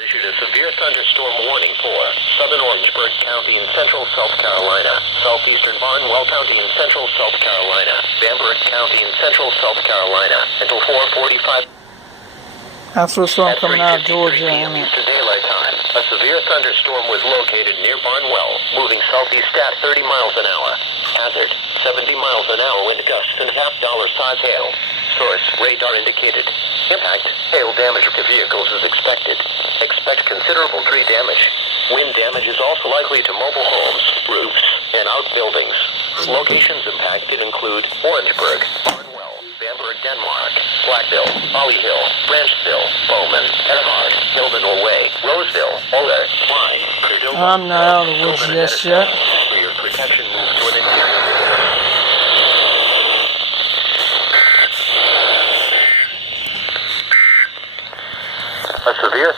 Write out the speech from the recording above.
Issued a severe thunderstorm warning for southern Orangeburg County in central South Carolina, southeastern Barnwell County in central South Carolina, Bamberg County in central South Carolina until 4:45. After the storm coming out of 3:53 Georgia, p.m. Eastern Daylight Time, a severe thunderstorm was located near Barnwell, moving southeast at 30 miles an hour. Hazard, 70 miles an hour wind gusts and half-dollar-size hail. Source, radar indicated. Impact, hail damage to vehicles is expected. Expect considerable tree damage. Wind damage is also likely to mobile homes, roofs, and outbuildings. Locations impacted include Orangeburg, Barnwell, Bamberg, Denmark, Blackville, Hollyhill, Branchville, Bowman, Earhart, Hilden Way, Roseville, Oler, Klein, Cordova. I'm not out of the woods just yet. For your protection, move to an interior area. A severe